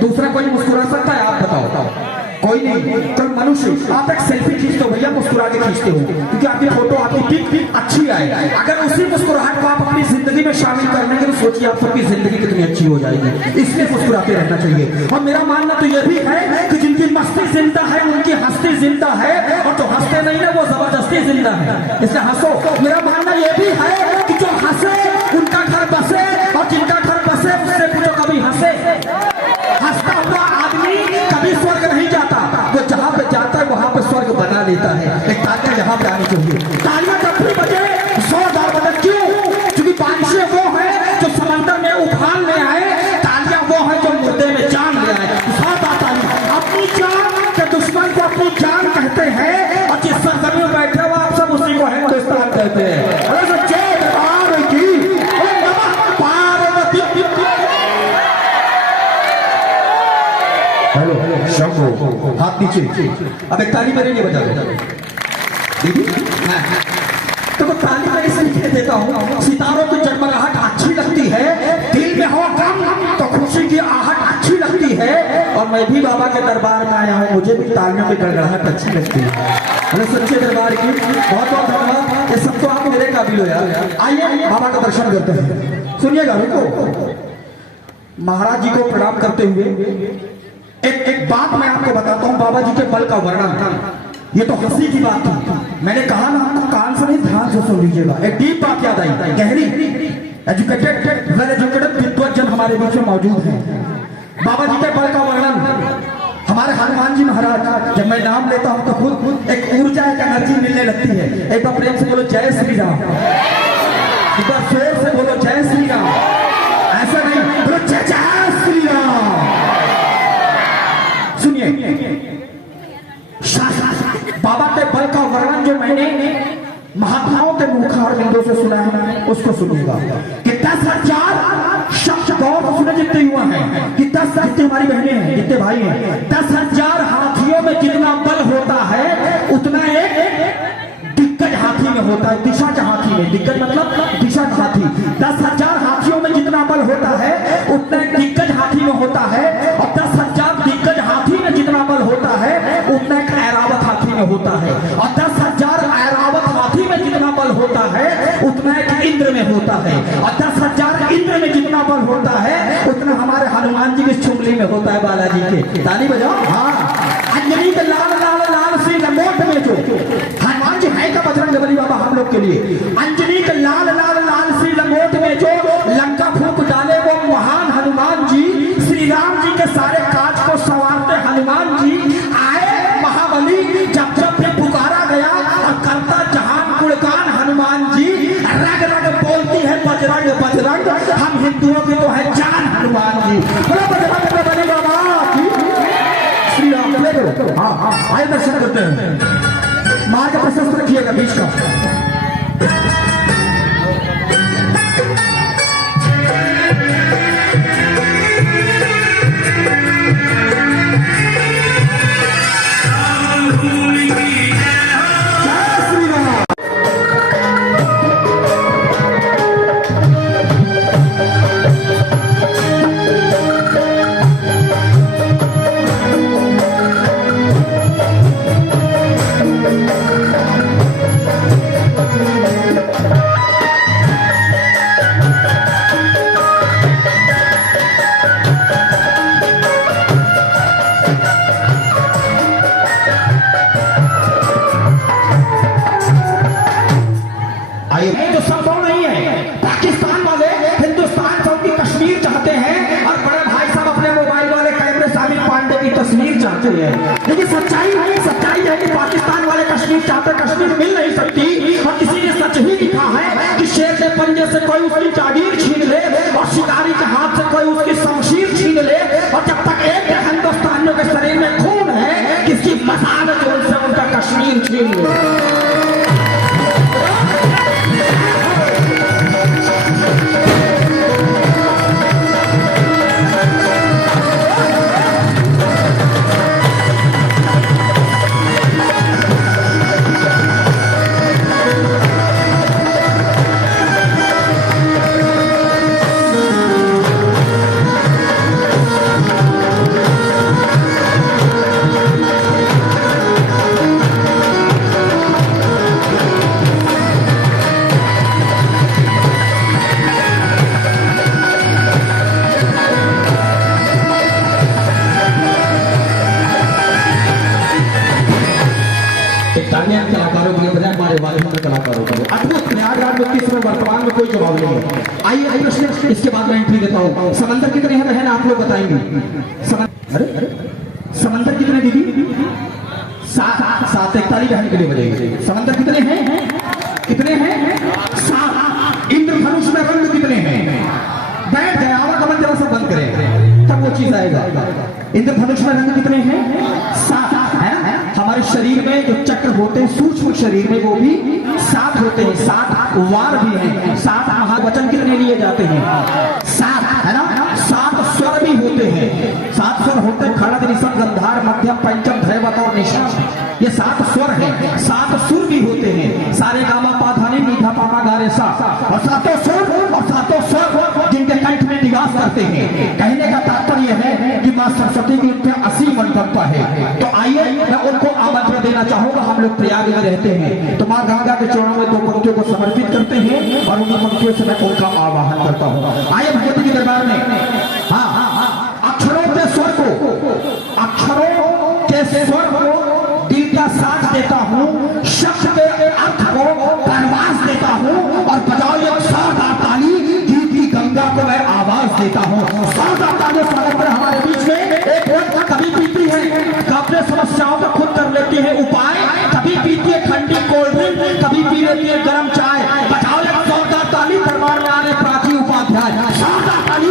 दूसरा कोई मुस्कुरा सकता है? आप बताओ। कोई नहीं। कोई मनुष्य आप एक सेल्फी खींचते हो भैया, मुस्कुरा के खींचते हो क्योंकि आपकी फोटो, आपकी पिक अच्छी आए। अगर उसी मुस्कुराहट को आप अपनी जिंदगी में शामिल कर लेंगे तो सोचिए आप सबकी जिंदगी कितनी अच्छी हो जाएगी। इसलिए मुस्कुराते रहना चाहिए। और मेरा मानना तो यह भी है कि जिनकी मस्ती जिंदा है उनकी हंसती जिंदा है, और जो हंसते नहीं ना वो जबरदस्ती जिंदा है। इसलिए हंसो। मेरा मानना यह भी है कि जो हंसे उनका घर बसे, और जिनका घर बसे उससे पूछो कभी हंसे। हंसता हुआ आदमी कभी स्वर्ग नहीं जाता, वो जहां पे जाता है वहां पे स्वर्ग बना लेता है। एक तालियां यहाँ पे आनी चाहिए। तालियां जब भी बजे 100,000 बजे। क्यों? क्योंकि बारिशें वो है जो समंदर में उफान ले आए, तालियां वो है जो मुर्दे में जान ले आए। अपनी जान के दुश्मन को अपनी जान कहते हैं, और जिस सरजमी में बैठे हुआ आप सब उसी को हिंदुस्तान कहते हैं। हाथ नीचे। अब एक ताली मेरे लिए बजा दो दीदी। तो वो ताली मैं इसलिए देता हूँ, सितारों की जगमगाहट अच्छी लगती है, दिल में हो गम तो खुशी की आहट अच्छी लगती है। और मैं भी बाबा के दरबार में आया हूँ, मुझे भी तालियों की गड़गड़ाहट अच्छी लगती है। सच्चे दरबार की बहुत बहुत धन्यवाद। ये सब तो आप मेरे काबिल हो यार। आइए बाबा का दर्शन करते हैं। सुनिएगा, रुको। महाराज जी को प्रणाम करते हुए एक बात मैं आपको बताता हूं, बाबा जी के बल का वर्णन। ये तो हंसी की बात थी, मैंने कहा ना आपको कान से नहीं ध्यान से सुन लीजिएगा। एक डीप बात याद आई, गहरी एजुकेटेड वेल एजुकेटेड विद्वज्जन हमारे बीच में मौजूद है। बाबा जी के बल का वर्णन हमारे हनुमान जी महाराज, जब मैं नाम लेता हूं तो खुद एक ऊर्जा, एक एनर्जी मिलने लगती है। एक बार प्रेम से बोलो जय श्री राम, एक बार जोर से बोलो जय श्री राम। ऐसा नहीं, बोलो जय जय श्री राम। सुनिए बाबा के बल का वर्णन जो मैंने महात्माओं के मुखार बिंदु से सुना है उसको सुनिएगा कि 10,000 शब्द गौर से सुने जितने युवा हैं, कि 10 जितने हमारी बहनें हैं, जितने भाई हैं, 10,000 हाथियों में जितना बल होता है उतना एक दिग्गज हाथी में होता है। दिशा हाथी में, दिग्गज मतलब दिशा हाथी। 10,000 हाथियों में जितना बल होता है उतना एक दिग्गज हाथी में होता है, और 10,000 दिग्गज हाथी में जितना बल होता है उतना एक ऐरावत हाथी में होता है, और 10,000 ऐरावत हाथी में जितना बल होता है उतना एक इंद्र में होता है, और 10,000 इंद्र में जितना बल होता है उतना हमारे हनुमान जी की चुंगली में होता है। बालाजी के ताली बजाओ। हाँ, अंजनी के लाल लाल लाल श्री लंगोट में जो हनुमान जी है का बजरंगबली बाबा हम लोग के लिए। अंजनी के लाल लाल लाल श्री लंगोट में जो लंका फूंक डाले वो महान हनुमान जी, श्री राम जी के सारे काज को संवारते हनुमान जी आए महाबली। जब जब भी पुकारा गया और करता जहान गुणगान हनुमान जी, रग रग बोलती है बजरंग बजरंग, हम हिंदुओं की तो है जान हनुमान जी। बजरंगबली बाबा की श्री राम। हाँ, आइए दर्शन करते हैं। मां का प्रशस्त रखिएगा बीच का। तो संभव नहीं है। पाकिस्तान वाले हिंदुस्तान छोड़ कश्मीर चाहते हैं, और बड़े भाई साहब अपने मोबाइल वाले कैमरे साबिर पांडे की तस्वीर चाहते हैं। लेकिन सच्चाई है कि पाकिस्तान वाले कश्मीर चाहते, कश्मीर मिल नहीं सकती। और किसी ने सच ही लिखा है कि शेर के पंजे से कोई उसकी जागीर छीन ले, और शिकारी के हाथ से कोई मसाल जोर से उनका कश्मीर छीन लो। कलाकारों के लिए बजाय हमारे वाद्य कलाकारों के लिए अद्भुत प्रयागराज में किस में वर्तमान में कोई जवाब नहीं है। आइए प्रश्न इसके बाद मैं एंट्री देता हूँ। समंदर कितने हैं बहन आप लोग बताएंगे? समंदर कितने दीदी? 741 बहन के लिए बजाएंगे। समंदर कितने हैं? कितने हैं? 7। इंद्रधनुष में रंग कितने हैं? बैठ जाए आवा कमल जरा सा बंद करें तब वो चीज आएगा। इंद्रधनुष में रंग कितने हैं? 7 है। हमारे शरीर में जो चक्र होते हैं सूक्ष्म शरीर में वो भी 7 होते हैं। 7 वार भी हैं। 7 महावचन कितने लिए जाते हैं? 7 है ना। 7 स्वर भी होते हैं। 7 स्वर होते हैं खड़ग ऋषभ गंधार मध्यम पंचम धैवत और निषाद। ये 7 स्वर हैं। 7 सुर भी होते हैं। सारे गामा पाधानी मीठा पामा गारे सा और 7 सुर और 7 स्वर जिनके कंठ में निवास करते हैं। कहने का तात्पर्य है कि मां सरस्वती की उनके असीम मनोबलता है। तो आइए मैं उनको आमंत्रण देना चाहूंगा। हम लोग प्रयाग में रहते हैं तो मां गंगा के चरणों में 2 पंक्तियों को समर्पित करते हैं और उन्हीं पंक्तियों से मैं उनका आवाहन करता हूं। आइए भगवती के दरबार में अक्षरों के स्वर को दिल का साथ देता हूं, शब्द के अर्थ को प्रवास देता हूं और बजाओ एक शानदार ताली गीत की गंगा को मैं आवाज देता हूं। शानदार ताली स्वागत है हमारे बीच में। एक वक्त कभी पीती है अपने समस्याओं का खुद कर लेती है उपाय, कभी पीती है ठंडी कोल्ड ड्रिंक, कभी पी लेती है गर्म चाय। बजाओ एक शानदार ताली दरबार में आ रहे प्राची उपाध्याय। शानदार ताली